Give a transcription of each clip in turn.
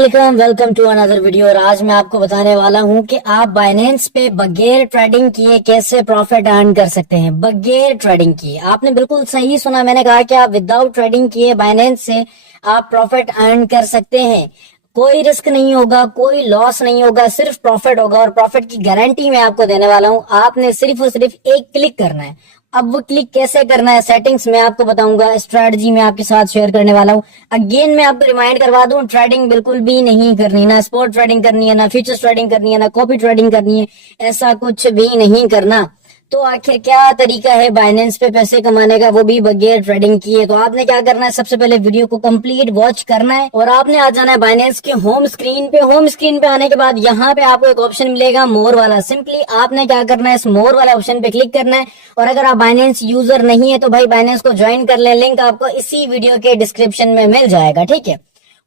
Welcome to another video. और आज मैं आपको बताने वाला हूं कि आप बाइनेंस पे बगैर ट्रेडिंग किए कैसे प्रॉफिट अर्न कर सकते हैं। बगैर ट्रेडिंग किए, आपने बिल्कुल सही सुना, मैंने कहा कि आप विदाउट ट्रेडिंग किए बाइनेंस से आप प्रॉफिट अर्न कर सकते हैं। कोई रिस्क नहीं होगा, कोई लॉस नहीं होगा, सिर्फ प्रॉफिट होगा। और प्रॉफिट की गारंटी मैं आपको देने वाला हूं। आपने सिर्फ और सिर्फ एक क्लिक करना है। अब वो क्लिक कैसे करना है, सेटिंग्स मैं आपको बताऊंगा, स्ट्रेटजी मैं आपके साथ शेयर करने वाला हूं। अगेन मैं आपको रिमाइंड करवा दूं, ट्रेडिंग बिल्कुल भी नहीं करनी, ना स्पॉट ट्रेडिंग करनी है, ना फ्यूचर्स ट्रेडिंग करनी है, ना कॉपी ट्रेडिंग करनी है, ऐसा कुछ भी नहीं करना। तो आखिर क्या तरीका है बाइनेंस पे पैसे कमाने का, वो भी बगैर ट्रेडिंग किए। तो आपने क्या करना है, सबसे पहले वीडियो को कंप्लीट वॉच करना है और आपने आ जाना है बाइनेंस के होम स्क्रीन पे। होम स्क्रीन पे आने के बाद यहाँ पे आपको एक ऑप्शन मिलेगा मोर वाला। सिंपली आपने क्या करना है, इस मोर वाला ऑप्शन पे क्लिक करना है। और अगर आप बाइनेंस यूजर नहीं है तो भाई बाइनेंस को ज्वाइन कर ले, लिंक आपको इसी वीडियो के डिस्क्रिप्शन में मिल जाएगा, ठीक है।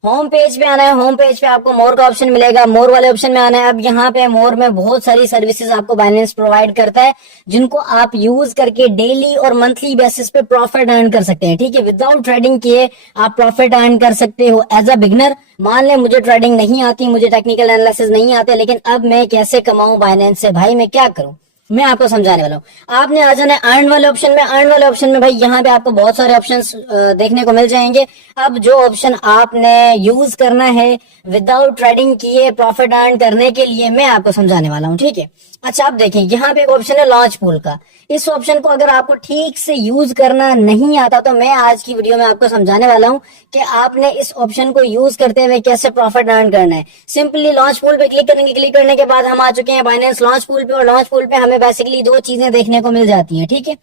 होम पेज पे आना है। होम पेज पे आपको मोर का ऑप्शन मिलेगा, मोर वाले ऑप्शन में आना है। अब यहाँ पे मोर में बहुत सारी सर्विसेज आपको बाइनेंस प्रोवाइड करता है, जिनको आप यूज करके डेली और मंथली बेसिस पे प्रॉफिट अर्न कर सकते हैं, ठीक है। विदाउट ट्रेडिंग किए आप प्रॉफिट अर्न कर सकते हो एज अ बिगनर। मान ले मुझे ट्रेडिंग नहीं आती, मुझे टेक्निकल एनालिसिस नहीं आते, लेकिन अब मैं कैसे कमाऊं बाइनेंस से, भाई मैं क्या करूं, मैं आपको समझाने वाला हूँ। आपने आ जाना है अर्न वाले ऑप्शन में। अर्न वाले ऑप्शन में भाई यहाँ पे आपको बहुत सारे ऑप्शंस देखने को मिल जाएंगे। अब जो ऑप्शन आपने यूज करना है विदाउट ट्रेडिंग किए प्रॉफिट अर्न करने के लिए, मैं आपको समझाने वाला हूँ, ठीक है। अच्छा, आप देखें यहाँ पे एक ऑप्शन है लॉन्च पूल का। इस ऑप्शन को अगर आपको ठीक से यूज करना नहीं आता तो मैं आज की वीडियो में आपको समझाने वाला हूँ कि आपने इस ऑप्शन को यूज करते हुए कैसे प्रॉफिट अर्न करना है। सिंपली लॉन्च पूल पे क्लिक करेंगे। क्लिक करने के बाद हम आ चुके हैं बाइनेंस लॉन्च पूल पे। और लॉन्च पूल पे हमें बेसिकली दो चीजें देखने को मिल जाती हैं, ठीक है।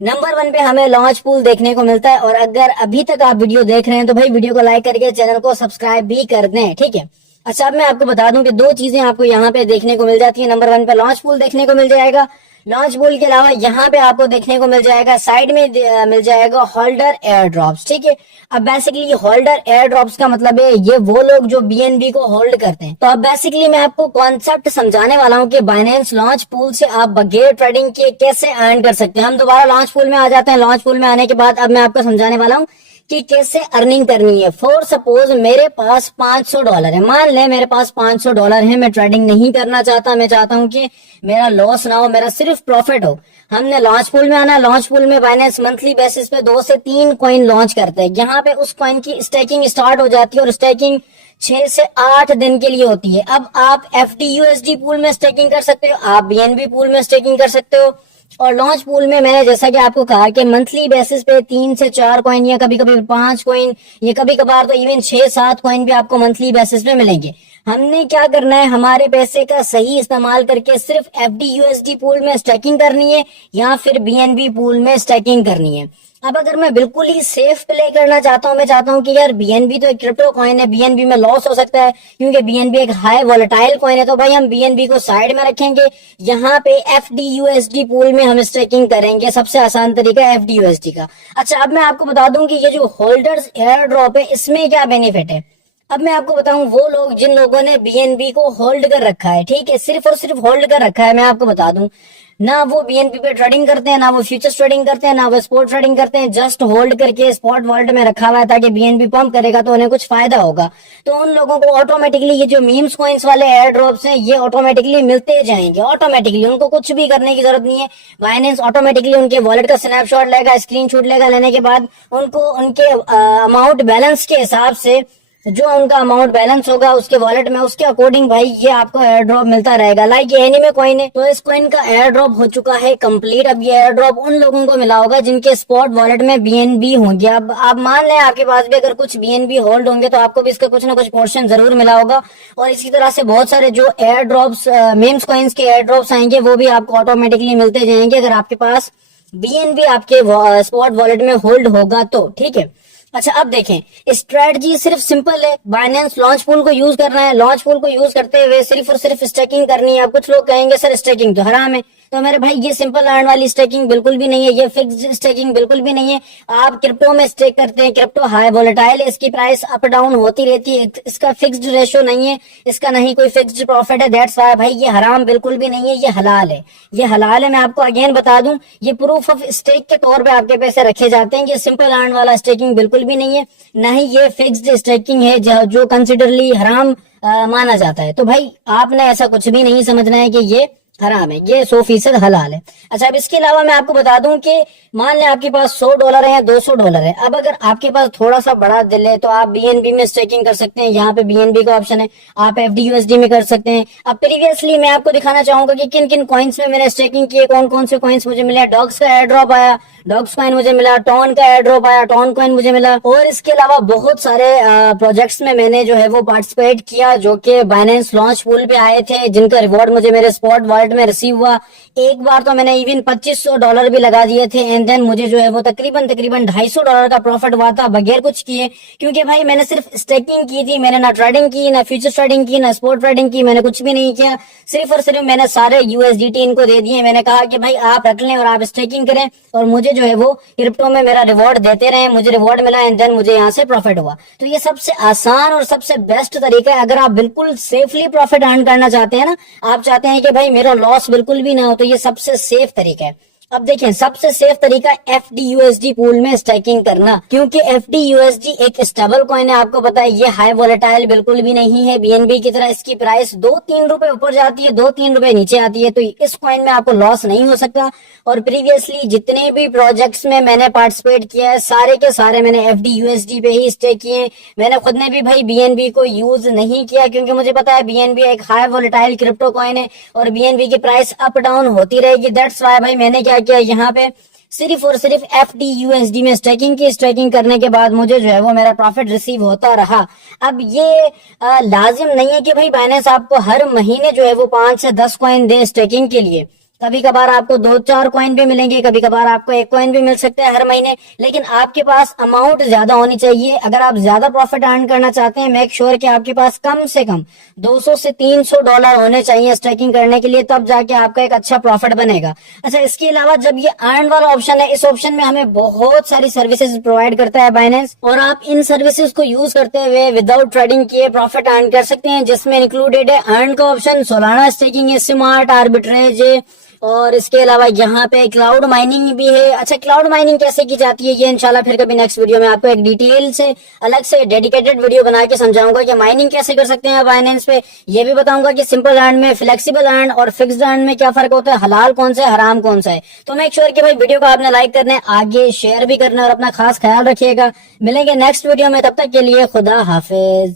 नंबर 1 पे हमें लॉन्च पूल देखने को मिलता है। और अगर अभी तक आप वीडियो देख रहे हैं तो भाई वीडियो को लाइक करके चैनल को सब्सक्राइब भी कर दें, ठीक है। अच्छा, अब मैं आपको बता दूं कि दो चीजें आपको यहाँ पे देखने को मिल जाती है। नंबर 1 पे लॉन्च पूल देखने को मिल जाएगा। लॉन्च पूल के अलावा यहाँ पे आपको देखने को मिल जाएगा, साइड में मिल जाएगा होल्डर एयर ड्रॉप्स, ठीक है। अब बेसिकली होल्डर एयर ड्रॉप्स का मतलब है ये वो लोग जो बीएनबी को होल्ड करते हैं। तो अब बेसिकली मैं आपको कॉन्सेप्ट समझाने वाला हूँ कि बाइनेंस लॉन्च पूल से आप बगैर ट्रेडिंग के कैसे अर्न कर सकते हैं। हम दोबारा लॉन्च पूल में आ जाते हैं। लॉन्च पूल में आने के बाद अब मैं आपको समझाने वाला हूँ कि कैसे अर्निंग करनी है। फॉर सपोज मेरे पास $500 है। मान ले मेरे पास $500 है, मैं ट्रेडिंग नहीं करना चाहता, मैं चाहता हूं कि मेरा लॉस ना हो, मेरा सिर्फ प्रॉफिट हो। हमने लॉन्च पूल में आना। लॉन्च पूल में बाइनेंस मंथली बेसिस पे 2 से 3 कॉइन लॉन्च करते हैं। यहाँ पे उस कॉइन की स्टेकिंग स्टार्ट हो जाती है और स्टेकिंग 6 से 8 दिन के लिए होती है। अब आप FDUSD पूल में स्टेकिंग कर सकते हो, आप BNB पूल में स्टेकिंग कर सकते हो। और लॉन्च पूल में मैंने जैसा कि आपको कहा कि मंथली बेसिस पे 3 से 4 कॉइन या कभी कभी 5 कॉइन, ये कभी कभार तो इवन 6-7 कॉइन भी आपको मंथली बेसिस पे मिलेंगे। हमने क्या करना है, हमारे पैसे का सही इस्तेमाल करके सिर्फ FDUSD पूल में स्टैकिंग करनी है या फिर BNB पूल में स्टैकिंग करनी है। अब अगर मैं बिल्कुल ही सेफ प्ले करना चाहता हूं, मैं चाहता हूं कि यार BNB तो एक क्रिप्टो कॉइन है, BNB में लॉस हो सकता है क्योंकि BNB एक हाई वोलेटाइल कॉइन है, तो भाई हम BNB को साइड में रखेंगे। यहाँ पे FDUSD पूल में हम स्टेकिंग करेंगे। सबसे आसान तरीका है FDUSD का। अच्छा, अब मैं आपको बता दूं कि ये जो होल्डर्स एयर ड्रॉप है इसमें क्या बेनिफिट है। अब मैं आपको बताऊं, वो लोग जिन लोगों ने BNB को होल्ड कर रखा है, ठीक है, सिर्फ और सिर्फ होल्ड कर रखा है, मैं आपको बता दूं ना वो BNB पे ट्रेडिंग करते हैं, ना वो फ्यूचर्स ट्रेडिंग करते हैं, ना वो स्पॉट ट्रेडिंग करते हैं, जस्ट होल्ड करके स्पॉट वॉलेट में रखा हुआ है ताकि BNB पंप करेगा तो उन्हें कुछ फायदा होगा। तो उन लोगों को ऑटोमेटिकली ये जो मीम्स कॉइंस वाले एयर ड्रॉप्स हैं ये ऑटोमेटिकली मिलते जाएंगे। ऑटोमेटिकली उनको कुछ भी करने की जरूरत नहीं है। बाइनेंस ऑटोमेटिकली उनके वॉलेट का स्नैपशॉट लेगा, स्क्रीनशॉट लेगा, लेने के बाद उनको उनके अमाउंट बैलेंस के हिसाब से जो उनका अमाउंट बैलेंस होगा उसके वॉलेट में, उसके अकॉर्डिंग भाई ये आपको एयर ड्रॉप मिलता रहेगा। लाइक ये एनीमे कॉइन है, तो इस कॉइन का एयर ड्रॉप हो चुका है कंप्लीट। अब ये एयर ड्रॉप उन लोगों को मिला होगा जिनके स्पॉट वॉलेट में BNB होंगे। अब आप मान लें आपके पास भी अगर कुछ BNB होल्ड होंगे तो आपको भी इसका कुछ ना कुछ पोर्शन जरूर मिला होगा। और इसी तरह से बहुत सारे जो एयर ड्रॉप्स मीम्स कॉइन्स के एयर ड्रॉप्स आएंगे वो भी आपको ऑटोमेटिकली मिलते जाएंगे अगर आपके पास BNB आपके स्पॉट वॉलेट में होल्ड होगा तो, ठीक है। अच्छा, अब देखें स्ट्रेटजी सिर्फ सिंपल है, बाइनेंस लॉन्च पूल को यूज करना है। लॉन्च पूल को यूज करते हुए सिर्फ और सिर्फ स्टेकिंग करनी है। अब कुछ लोग कहेंगे सर स्टेकिंग तो हराम है, तो मेरे भाई ये सिंपल अर्न वाली स्टेकिंग बिल्कुल भी नहीं है, ये फिक्स्ड स्टेकिंग बिल्कुल भी नहीं है। आप क्रिप्टो में स्टेक करते हैं, क्रिप्टो हाई वोलेटाइल है, इसकी प्राइस अप डाउन होती रहती है, इसका फिक्स्ड रेशियो नहीं है, इसका नहीं कोई फिक्स्ड प्रॉफिट है। दैट्स व्हाई भाई ये हराम बिल्कुल भी नहीं है, ये हलाल है, ये हलाल है। मैं आपको अगेन बता दूं, ये प्रूफ ऑफ स्टेक के तौर पे आपके पैसे रखे जाते हैं। ये सिंपल अर्न वाला स्टेकिंग बिल्कुल भी नहीं है, ना ही ये फिक्स्ड स्टेकिंग है जो कंसिडरली हराम माना जाता है। तो भाई आपने ऐसा कुछ भी नहीं समझना है कि ये हराम है, ये 100% हलाल है। अच्छा, अब इसके अलावा मैं आपको बता दूं कि मान लें आपके पास $100 है या $200 है। अब अगर आपके पास थोड़ा सा बड़ा दिल है तो आप बीएनबी में स्टेकिंग कर सकते हैं, यहाँ पे बीएनबी का ऑप्शन है। आप एफडीयूएसडी में कर सकते हैं। अब प्रीवियसली मैं आपको दिखाना चाहूंगा कि किन किन कॉइन्स में मैंने स्टेकिंग की है, कौन कौन से कॉइन्स मुझे मिले। डॉग्स का एयर ड्रॉप आया, डॉग्स कॉइन मुझे मिला, टॉन का एयर ड्रॉप आया, टॉन कॉइन मुझे मिला। और इसके अलावा बहुत सारे प्रोजेक्ट्स में मैंने जो है वो पार्टिसिपेट किया जो कि बाइनेंस लॉन्च पूल पे आए थे, जिनका रिवॉर्ड मुझे मेरे स्पॉट वॉलेट में रिसीव हुआ। एक बार तो मैंने इवन $2500 भी लगा दिए थे एंड देन मुझे जो है वो तकरीबन $250 का प्रॉफिट हुआ था बगैर कुछ किए। क्योंकि भाई मैंने सिर्फ स्टेकिंग की थी, मैंने ना ट्रेडिंग की, ना फ्यूचर ट्रेडिंग की, ना स्पॉट ट्रेडिंग की, मैंने कुछ भी नहीं किया। सिर्फ और सिर्फ मैंने सारे यूएसडीटी इनको दे दिए। मैंने कहा कि भाई आप रख लें और आप स्टेकिंग करें और मुझे जो है वो क्रिप्टो में मेरा रिवॉर्ड देते रहे। मुझे रिवॉर्ड मिला एंड देन मुझे यहाँ से प्रॉफिट हुआ। तो ये सबसे आसान और सबसे बेस्ट तरीका है अगर आप बिल्कुल सेफली प्रॉफिट अर्न करना चाहते हैं ना, आप चाहते हैं कि भाई मेरा लॉस बिल्कुल भी ना हो, तो ये सबसे सेफ तरीका है। अब देखें, सबसे सेफ तरीका एफडीयूएसडी पूल में स्टेकिंग करना, क्योंकि एफडीयूएसडी एक स्टेबल कॉइन है। आपको पता है ये हाई वोलेटाइल बिल्कुल भी नहीं है बीएनबी की तरह। इसकी प्राइस 2-3 रुपए ऊपर जाती है, 2-3 रुपए नीचे आती है, तो इस कॉइन में आपको लॉस नहीं हो सकता। और प्रीवियसली जितने भी प्रोजेक्ट्स में मैंने पार्टिसिपेट किया है सारे के सारे मैंने एफडीयूएसडी पे ही स्टेक किए। मैंने खुद ने भी भाई बीएनबी को यूज नहीं किया, क्योंकि मुझे पता है बीएनबी एक हाई वोलेटाइल क्रिप्टो कॉइन है और बीएनबी की प्राइस अप डाउन होती रहेगी। दैट्स व्हाई भाई मैंने क्या किया, यहाँ पे सिर्फ और सिर्फ एफडीयूएसडी में स्टेकिंग की। स्टेकिंग करने के बाद मुझे जो है वो मेरा प्रॉफिट रिसीव होता रहा। अब ये लाजिम नहीं है कि भाई बाइनेंस आपको हर महीने जो है वो 5 से 10 कॉइन दे स्टेकिंग के लिए। कभी कभार आपको 2-4 कॉइन भी मिलेंगे, कभी कभार आपको 1 कॉइन भी मिल सकता है हर महीने, लेकिन आपके पास अमाउंट ज्यादा होनी चाहिए। अगर आप ज्यादा प्रॉफिट अर्न करना चाहते हैं, मेक श्योर कि आपके पास कम से कम $200 से $300 होने चाहिए स्टेकिंग करने के लिए, तब जाके आपका एक अच्छा प्रॉफिट बनेगा। अच्छा, इसके अलावा जब ये अर्न वाला ऑप्शन है, इस ऑप्शन में हमें बहुत सारी सर्विसेज प्रोवाइड करता है बाइनेंस, और आप इन सर्विसेज को यूज करते हुए विदाउट ट्रेडिंग किए प्रॉफिट अर्न कर सकते हैं, जिसमें इंक्लूडेड है अर्न का ऑप्शन, सोलाना स्टेकिंग है, स्मार्ट आर्बिट्रेज है, और इसके अलावा यहाँ पे क्लाउड माइनिंग भी है। अच्छा, क्लाउड माइनिंग कैसे की जाती है ये इंशाल्लाह फिर कभी नेक्स्ट वीडियो में आपको एक डिटेल से अलग से डेडिकेटेड वीडियो बना के समझाऊंगा कि माइनिंग कैसे कर सकते हैं बाइनेंस पे। ये भी बताऊंगा कि सिंपल अर्न में, फ्लेक्सिबल अर्न और फिक्स्ड अर्न में क्या फर्क होता है, हलाल कौन सा है, हराम कौन सा है। तो मेक श्योर कि भाई वीडियो को आपने लाइक करना है, आगे शेयर भी करना है और अपना खास ख्याल रखिएगा। मिलेंगे नेक्स्ट वीडियो में, तब तक के लिए खुदा हाफिज।